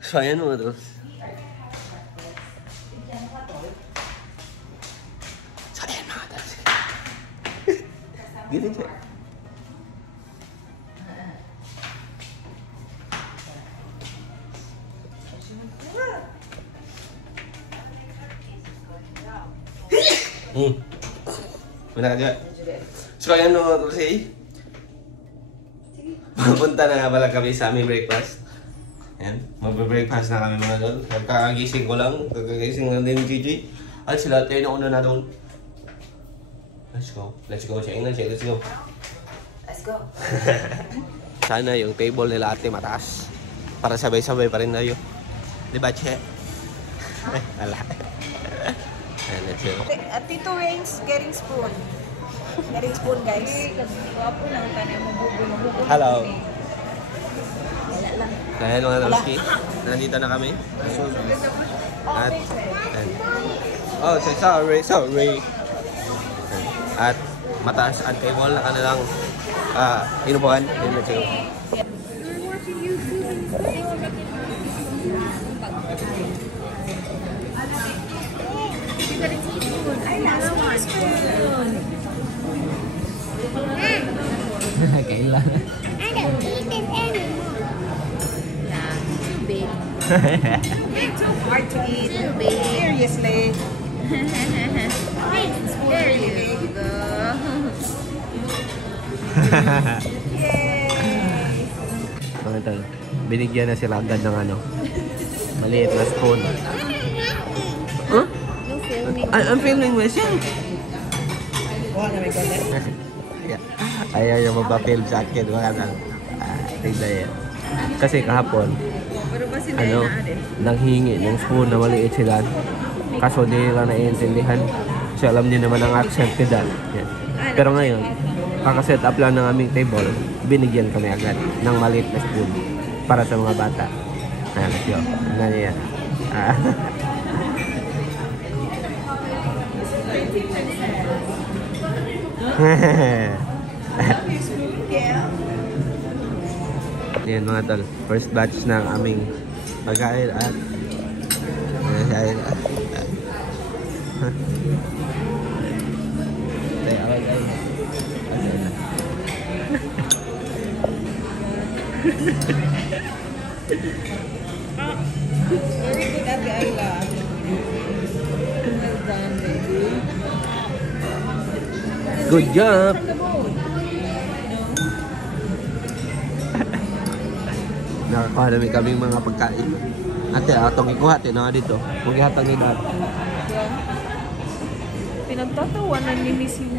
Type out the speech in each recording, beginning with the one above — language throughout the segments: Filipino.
So, ayan mga tol. So, ayan mga tol. Giling siya. Muna ka dyan. So, ayan mga tol. Pupunta na nga pala kami sa aming breakfast. Ayan, magbe-breakfast na kami mga tol. Kakagising ko lang, kakagising lang din Gigi. At sila, tayo na una na doon. Let's go. Let's go sa English, let's go. Let's go. Sana yung table nila ate mataas. Para sabay-sabay pa rin tayo. Diba, Che? Wala. Ayan, let's go. Tito Rains getting spoon. Getting spoon, guys. Hello. Dahil mga Nalski, nandito na kami. At, oh, sorry. At mataas at table na kanilang inupuan. Let's go. Kailan? I don't eat this anymore. Yeah, too big. Too hard to eat. Too big. Seriously. There you go. Yay! Mga tol, binigyan na sila agad ng ano, maliit na spoon. Huh? I'm filming myself. Ayaw yung mapapilm sa akin. Wala nang tignan yan. Kasi kahapon, ano, nanghingi ng spoon na maliit sila. Kaso di nila naiintindihan. So alam niyo naman ang accent ko dyan. Pero ngayon, kakaset up lang ng aming table, binigyan kami agad ng maliit na spoon para sa mga bata. Ayan, let's go. Tignan niyo yan. Yan mga tol, first batch ng aming pagkain at Very good, Ate Ayla. Well done, baby. good job! Nakakuha namin kaming mga pagkain. Ate, atong ikuha, na dito. Kung ihatang ni Dad. Pinagtatawanan ni Miss yung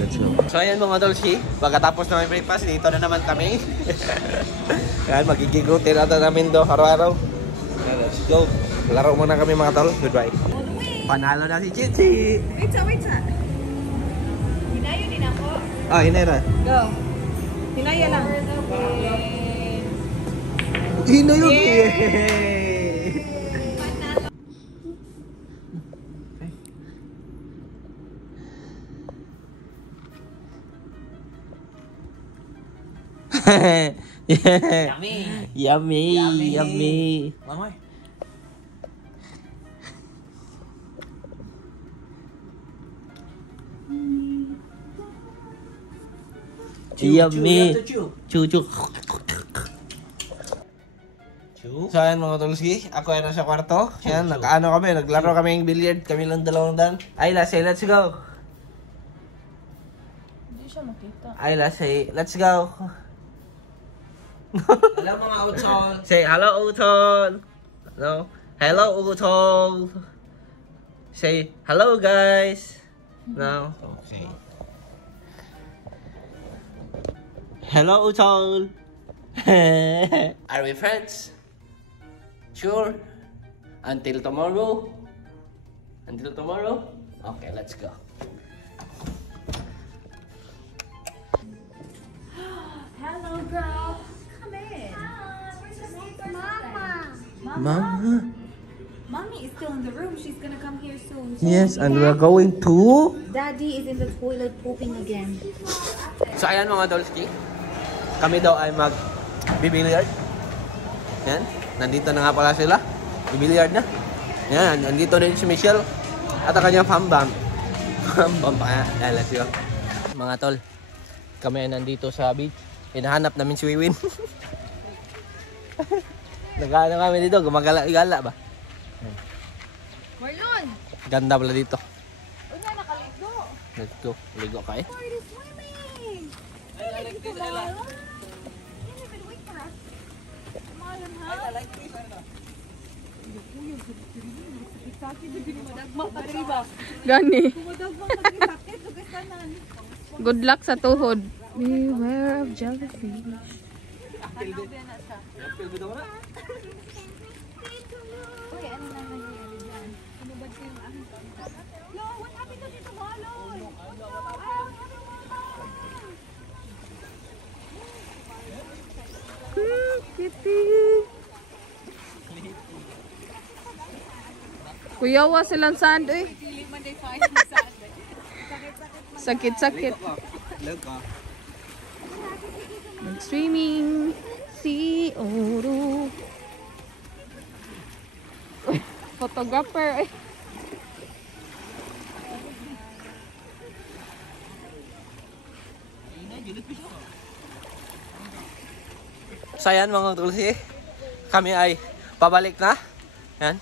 Let's go. So ayan mga Dolce, pagkatapos na may breakfast, dito na naman kami. Yan, magigigutin namin do araw-araw. Let's go. Laro muna kami mga tol. Goodbye. Panalo na si Chichi. Wait sa. Hinayo din ako. Ah, hinera. Go. Hinaya lang. Hinayog. Yeah. Yummy. Mamay. Yummy. Chu. So ayan mga Tulski, ako ay nasa kwarto. Yan, nakaano kami, naglaro kami ng billiard. Kami lang dalawang dan. Ayla, say let's go. Hindi siya makita. Ayla, say let's go. Hello mga utol. Say hello Utol. No. Hello Utol. Say hello guys. No. Okay. Hello Utol. Are we friends? Sure. Until tomorrow. Until tomorrow. Okay, let's go. Hello, girl. Come in. Mama. Mommy is still in the room. She's gonna come here soon. Yes, and we're going to... Daddy is in the toilet pooping again. So ayan mga Dolski, kami daw ay mag-billiard. Yan. Nandito na nga pala sila. Bibiliard na. Yan. Nandito din si Michelle. At ang kanyang fambam. Fambam pa. Yan, let's go. Mga tol, kami ay nandito sa beach. Hinahanap namin si Wiwin. Naghahanap kami dito. Gumagala-gala ba? Marlon! Ganda pala dito. Uy, na nakaligo. Let's go. Ligo ka eh. Party swimming! I like this, Ella. You didn't even wait for us. Malam, ha? I like this, Ella. Gani. Kumadagmang nag-sakit. Sugay kanan. Good luck sa tuhod. Beware of jellyfish. Uy, ano na nangyayari dyan? Sinubad ko yung aking pangkat. Lo, what happened to Tito Malon? Kitty. Kuyawa silang sand eh. Sakit-sakit. Swimming. Si Oro. Photographer eh. So yan mga tulsi, kami ay pabalik na. Yan.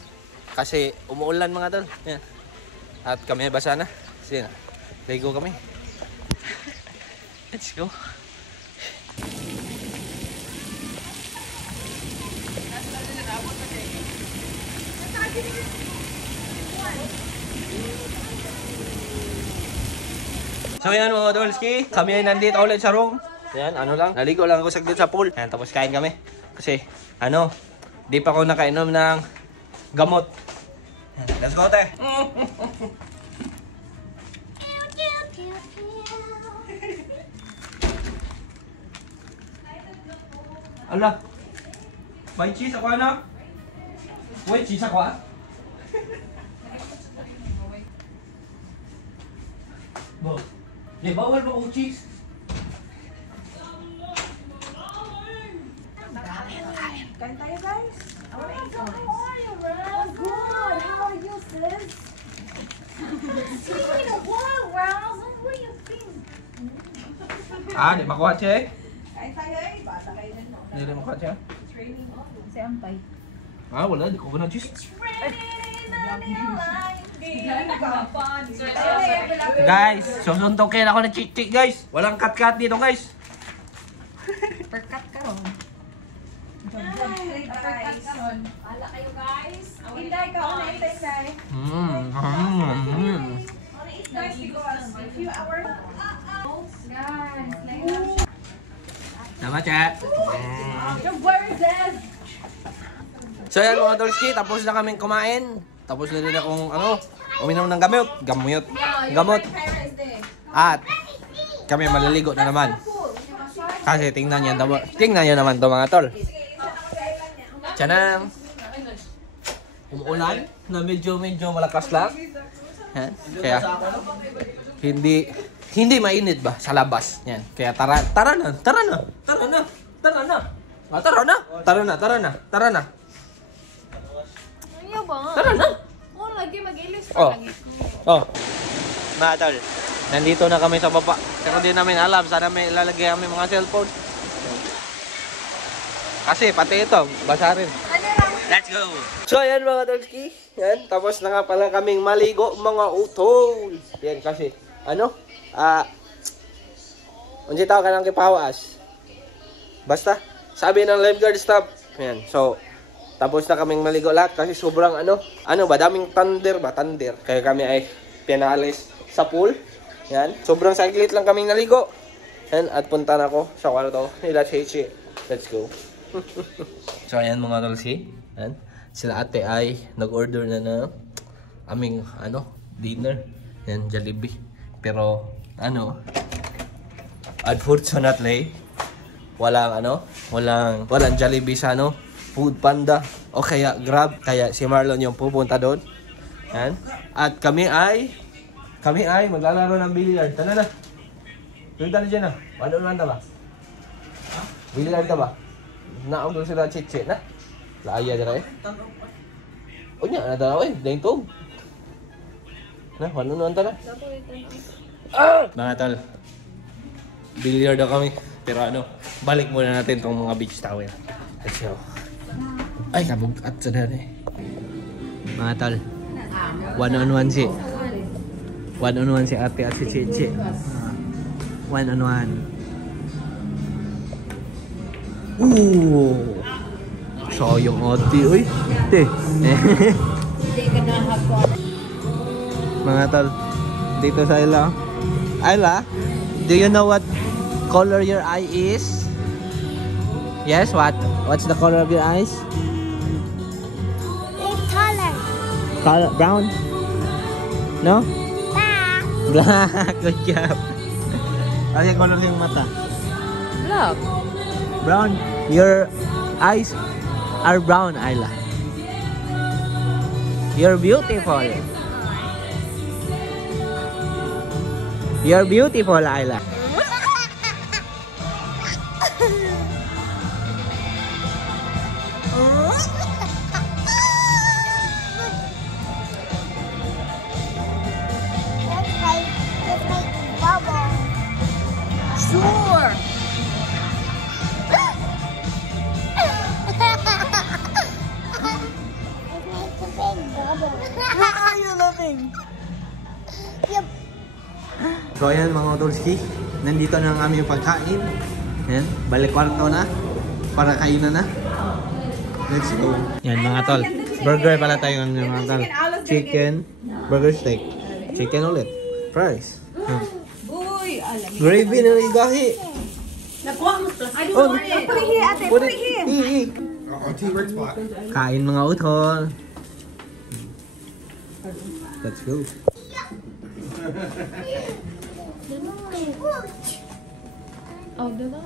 Kasi umuulan mga tol. Yan. At kami ay basa na. Sige na. Ligo kami. Let's go. So yan mga Dolski, kami ay nandito ulit sa room. Yan, ano lang, naligo lang ako saglit sa pool. Yan, tapos kain kami. Kasi, ano, di pa ako nakainom ng gamot. Yan, let's go, te. Ala, may cheese ako na? May cheese ako ah? Bo, di bawal ba kong cheese? Kain tayo, guys. I wanna eat guys. How are you, Raz? Good. How are you, sis? It's been a while, Raz. Where you been? Ah, di makuha siya eh. Kain tayo eh. Bata kayo din. Hindi rin makuha siya. Training on. Si Ampay. Ah, wala, di ko na cheese. Guys, susuntokin ako ng chick-chick guys. Walang cut-cut dito guys. Perkat ka ron. Perkat ka ron. Ala kayo, guys. Hinday ka. Una itay, Hinday. Guys, because a few hours. Guys, like Tama, chat. where is this? So yan mga Dolski, tapos na kaming kumain. Tapos na rin akong uminom ng gamot. At kami maliligo na naman. Kasi tingnan nyo naman to mga tol. Tiyanang umuulan na medyo malakas lang. Yan. Kaya hindi mainit ba sa labas. Yan. Kaya tara na. Ano ba? Tara na. Oh, lagi mag-ilis Oh. lagi. Oh. Mga tol, nandito na kami sa baba. Pero di namin alam saan namin ilalagay kami mga cellphone. Kasi pati ito, basa rin. Let's go! So ayan mga Dolski, yan. Tapos na nga pala kaming maligo mga utol. Yan kasi, unsi tao ka ng kipawas. Basta, sabi ng lifeguard staff. Yan, so, tapos na kaming maligo lahat kasi sobrang daming thunder. Kaya kami ay pinalis sa pool. Yan, sobrang saglit lang kaming naligo. Yan, at punta na ako sa kwarto nila Cheche. Let's go. So ayan mga Dolski. Yan, sila ate ay nag-order na aming dinner. Yan, Jollibee. Pero unfortunately walang Jollibee sa Food Panda o kaya Grab, kaya si Marlon yung pupunta doon. Yan. At kami ay maglalaro ng billiard. Tara na. Punta na dyan na. Ano na ba? Billiard ka ba? Naog doon sila chiche na. Laaya dira eh. Unya na tanaw eh, daing tog. Na, wala naman tala. Mga tol, billiard daw kami. Pero ano, balik muna natin tong mga beach towel. Let's go. Ay, kabugat sa daan eh. Mga tol, one-on-one si ate at si Chichi. One-on-one. Ooh! Sayang ate, uy. Te. Mga tol, dito sa Ayla. Ayla, do you know what color your eye is? Yes, what? What's the color of your eyes? It's taller. Color brown? No? Black. Black. Good job. Ano yung color yung mata? Black. Brown. Your eyes are brown, Ayla. You're beautiful. You're beautiful, Ayla. Let's make bubble. Sure. Let's make a big bubble. What are you loving? Yep. So ayan mga Otolski, nandito na ang aming pagkain. Ayan, balik kwarto na para kainan na. Let's go. Yan mga tol, burger pala tayo ng mga tol. Chicken, burger steak. Chicken ulit, fries. Yan. Uy, alam. Gravy na igahi. Nakuha mo plus. I Oh, Put it here, ate. Put it here. T-Rex spot. Kain mga utol. Let's go. Oh, diba?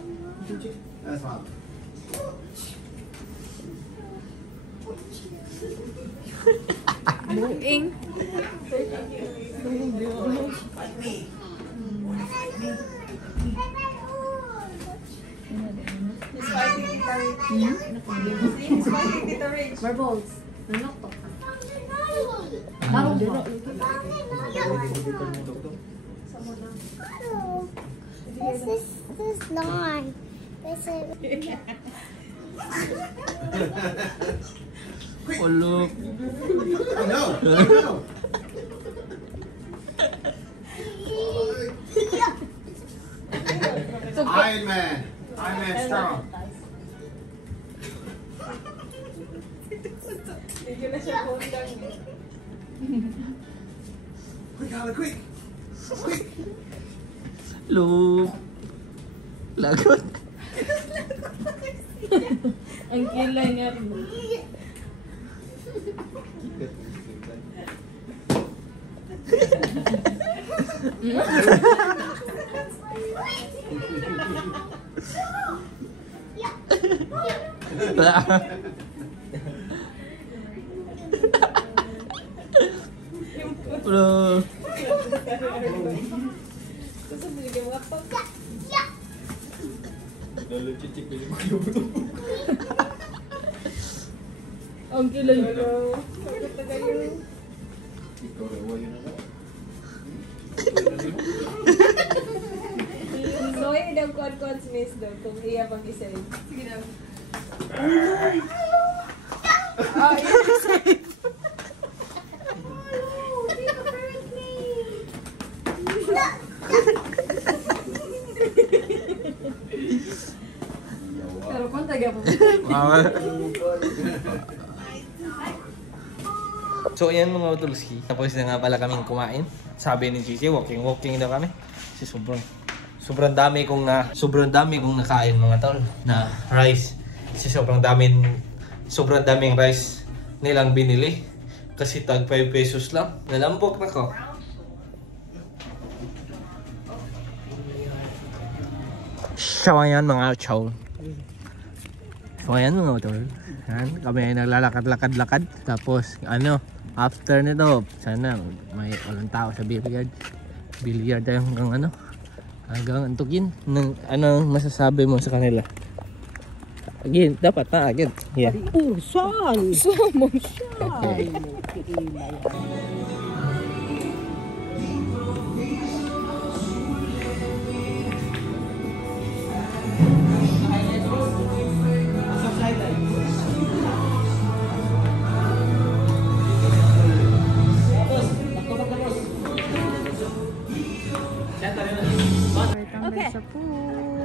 That's fine. Buing. Marbles. This is not. This is. Oh look. Oh, no. No. Iron Man. Iron Man strong. Quick, Holly, quick. Quick. Look. Lagot. Ang kilay nga rin. Bro. Ang kilay. So, yung daw kon-cons miss daw kung iya pang isa. Sige daw. Oh, you're safe. Pero kung taga po. So ayan mga Otolski, tapos na nga pala kaming kumain. Sabi ni Gigi, walking daw kami. Kasi sobrang dami kong nakain mga tol na rice. Kasi sobrang daming rice nilang binili. Kasi tag 5 pesos lang. Nalambok na ko. So ayan mga chow. So ayan mga tol. Yan, kami ay naglalakad-lakad-lakad. Tapos after nito, sana may walang tao sa billiard. Billiard tayo hanggang antukin. Ano masasabi mo sa kanila? Again, dapat na again. Yeah. Oh, saan? Okay. Okay. Sa pool.